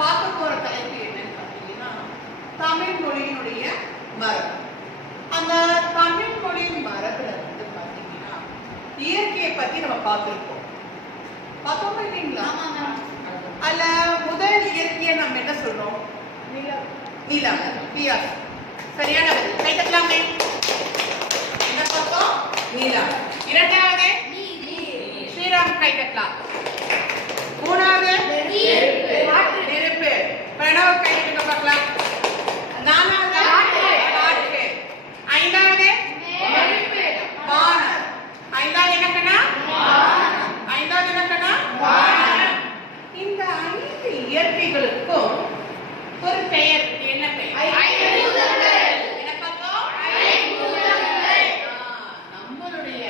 பார்க்க போற தலைப்பு என்னன்னு பார்த்தீங்கன்னா தமிழ் மொழியினுடைய மரபு. அந்த தமிழ் மொழியின் மரபுல வந்து பார்த்தீங்கன்னா இயற்கையை பத்தி நம்ம பார்த்துருக்கோம் பார்த்தோம் இல்லைங்களா? அல்ல முதல் இயற்கையை நம்ம என்ன சொல்றோம்? நிலம். பியாஸ் சரியான பதில். கை தட்டலாமே. என்ன பார்த்தோம்? நிலம். இரண்டாவது? ஸ்ரீராம் கை தட்டலாம். மூணாவது? நெருப்பு இயற்கைகளுக்கும் ஒரு பெயர். என்ன பெயர்? நம்மளுடைய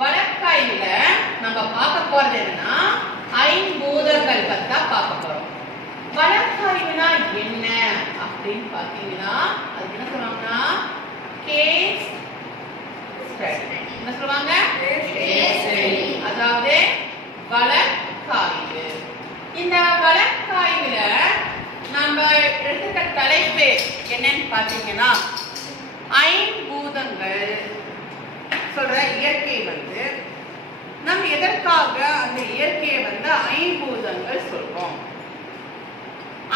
வழக்காய்வுல நம்ம பார்க்க போறது என்னன்னா ஐம்பூதங்கள் பத்தி பார்க்க போறோம். வழக்காய்வுனா என்ன அப்படின்னு பார்த்தீங்கன்னா அதுக்கு என்ன சொல்லுவாங்கன்னா கேஸ் என்ன சொல்லுவாங்க. அதாவது வழக்காய்வு இந்த வழக்காய்வுல நம்ம எடுத்துக்க தலைப்பு என்னன்னு பார்த்தீங்கன்னா ஐம்பூதங்கள். சொல்ற இயற்கை வந்து நம் எதற்காக அந்த இயற்கையை வந்து ஐம்பூதங்கள் சொல்றோம்?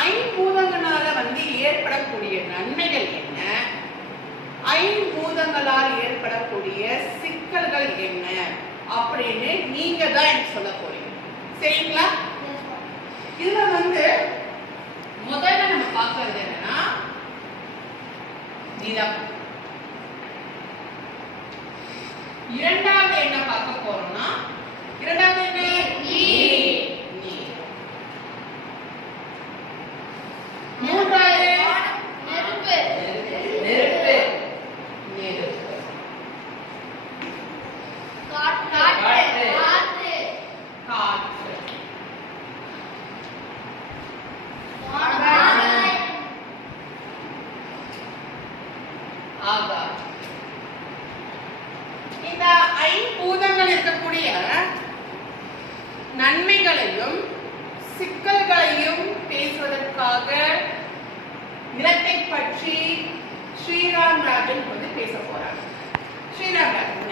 ஐம்பூதங்களால வந்து ஏற்படக்கூடிய நன்மைகள் என்ன? ஐம்பூதங்களால் ஏற்படக்கூடிய சிக்கல்கள் என்ன? அப்படின்னு நீங்க தான் எனக்கு சொல்ல போறீங்க. சரிங்களா இதுல வந்து முதல்ல நம்ம பார்க்கறது என்னன்னா நிலம் இரண்டாவது என்ன பார்க்க போறோம்னா இரண்டாவது என்ன நீர் நீர் மூன்றாவது நெருப்பு நெருப்பு காற்று ஆகாது. இந்த ஐம்பூதங்கள் இருக்கக்கூடிய நன்மைகளையும் சிக்கல்களையும் பேசுவதற்காக நிலத்தை பற்றி ஸ்ரீராம் ராஜன் வந்து பேச போறாங்க ஸ்ரீராம் ராஜன்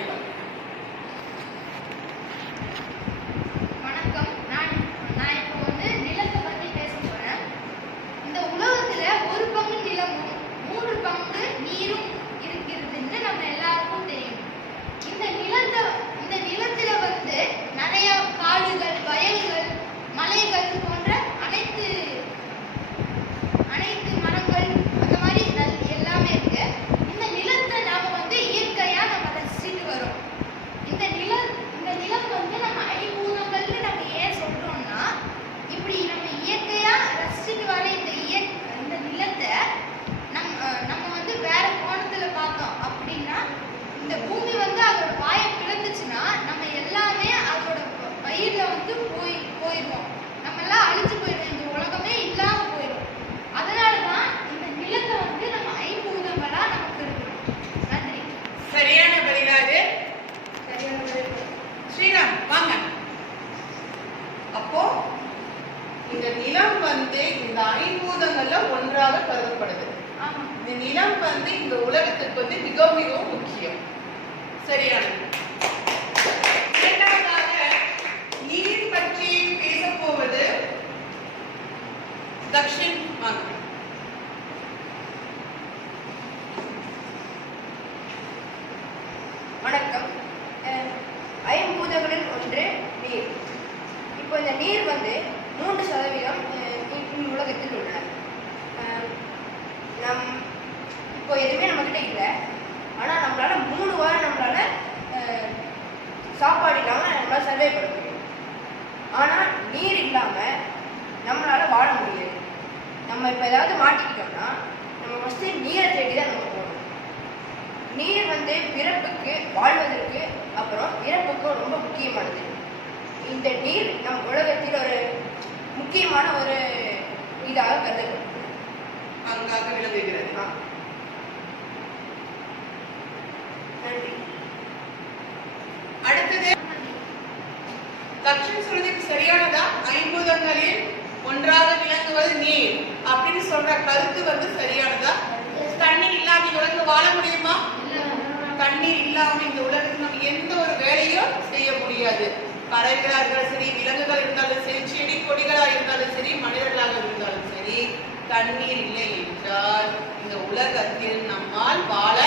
que அழிஞ்சு போயிடுவோம் இந்த உலகமே இல்லாம போயிடும். அதனால தான் இந்த நிலத்தை வந்து நம்ம ஐம்பூதங்களா நமக்கு இருக்கணும் நன்றி. சரியான பதிலாது சரியான பதில். ஸ்ரீராம் வாங்க. அப்போ இந்த நிலம் வந்து இந்த ஐம்பூதங்கள்ல ஒன்றாக கருதப்படுது. ஆமா. இந்த நிலம் வந்து இந்த உலகத்துக்கு வந்து மிக மிகவும் முக்கியம். சரியானது இரண்டாவதாக நீர் பற்றி பேச போவது दक्षिण வாங்க வணக்கம். ஐம்பூதங்களில் ஒன்று நீர். இப்போ இந்த நீர் வந்து மூன்று சதவீதம் உலகத்தில் உள்ளன. நம் இப்போ எதுவுமே நம்மக்கிட்ட இல்லை. ஆனால் நம்மளால மூணு வாரம் நம்மளால சாப்பாடு இல்லாமல் நம்மளால சர்வே பண்ண முடியும். ஆனால் நீர் இல்லாமல் நம்மளால வாழ முடியாது. நம்ம இப்போ ஏதாவது மாட்டிக்கிட்டோம்னா நம்ம ஃபஸ்ட்டு நீரை தேடி தான் நம்ம போகணும். நீர் வந்து பிறப்புக்கு வாழ்வதற்கு அப்புறம் இறப்புக்கும் ரொம்ப முக்கியமானது. இந்த நீர் நம் உலகத்தில் ஒரு முக்கியமான ஒரு இதாக கருதப்படுது அங்காக விளங்குகிறது. நன்றி. அடுத்தது தக்ஷன் சொல்றது சரியானதா? ஐம்பூதங்களில் ஒன்றாக விளங்குவது நீர். அப்படின்னு சொல்ற கருத்து வந்து சரியானதா? தண்ணீர் இல்லாம இந்த உலகம் வாழ முடியுமா? தண்ணீர் இல்லாம இந்த உலகத்துக்கு நம்ம எந்த ஒரு வேலையும் செய்ய முடியாது. பறவைகளா இருந்தாலும் சரி விலங்குகள் இருந்தாலும் சரி செடி கொடிகளா இருந்தாலும் சரி மனிதர்களாக இருந்தாலும் சரி தண்ணீர் இல்லை என்றால் இந்த உலகத்தில் நம்மால் வாழ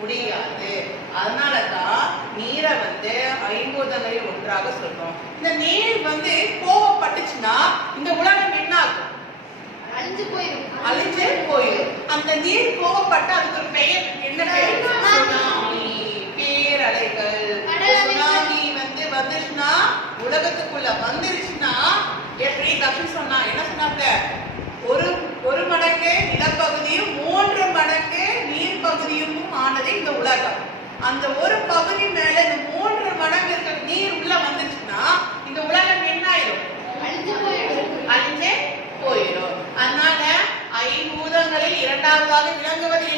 முடியாது. அதனாலதான் நீரை வந்து ஐம்பூதங்களில் ஒன்றாக சொல்றோம். இந்த நீர் வந்து கோவப்பட்டுச்சுன்னா இந்த உலகம் என்ன ஆகும் அழிஞ்சு போயிடும் அழிஞ்சே நீர் கோவப்பட்டு அதுக்கு ஒரு பெயர். என்ன பெயர்? பேரலைகள். சுனாமி வந்து வந்துச்சுன்னா உலகத்துக்குள்ள வந்துருச்சுன்னா எப்படி தப்பு சொன்னா என்ன சொன்னாங்க ஒரு ஒரு மடங்கு நிலப்பகுதியும் மூன்று மடங்கு நீர் பகுதியும் ஆனது இந்த உலகம். அந்த ஒரு பகுதி மேல இந்த மூன்று மடங்கு இருக்கிற நீர் உள்ள வந்துச்சுன்னா இந்த உலகம் என்ன ஆயிடும் போயிடும். அழிஞ்சே போயிடும். அதனால ஐம்பூதங்களில் இரண்டாவதாக விளங்குவது